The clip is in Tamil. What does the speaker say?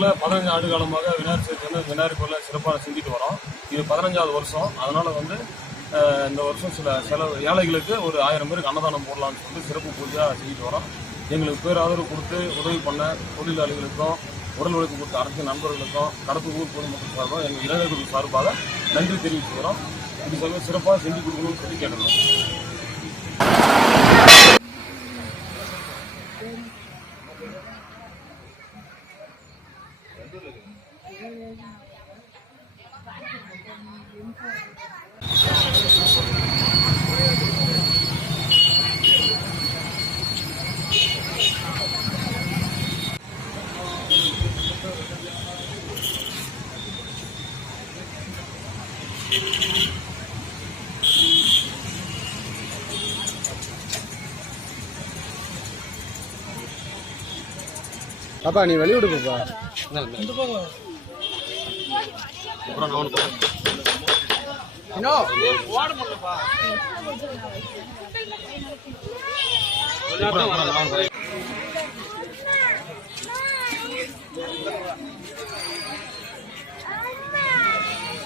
குடும்பத்தில் 15 ஆண்டு காலமாக விநாயகர் சதுர்த்தி வந்து விநாயகர் கோயிலில் சிறப்பாக செஞ்சுட்டு வரோம். இது 15வது வருஷம். அதனால் வந்து இந்த வருஷம் சில ஏழைகளுக்கு ஒரு 1000 பேருக்கு அன்னதானம் போடலான்னு சொல்லிட்டு சிறப்பு பூஜையாக செஞ்சுட்டு வரோம். எங்களுக்கு பேராதரவு கொடுத்து உதவி பண்ண தொழிலாளிகளுக்கும், உடல் உழைப்பு கொடுத்த அரசு நண்பர்களுக்கும், கடப்பு ஊர் பொதுமக்கள் சார்பாக எங்கள் இளைஞர்கள் சார்பாக நன்றி தெரிவிச்சுக்கிறோம். இது சிறப்பாக செஞ்சு கொடுக்கணும்னு சொல்லி கேட்கணும். அப்பா நீ வெளிய விடுப்பா. அப்புறம்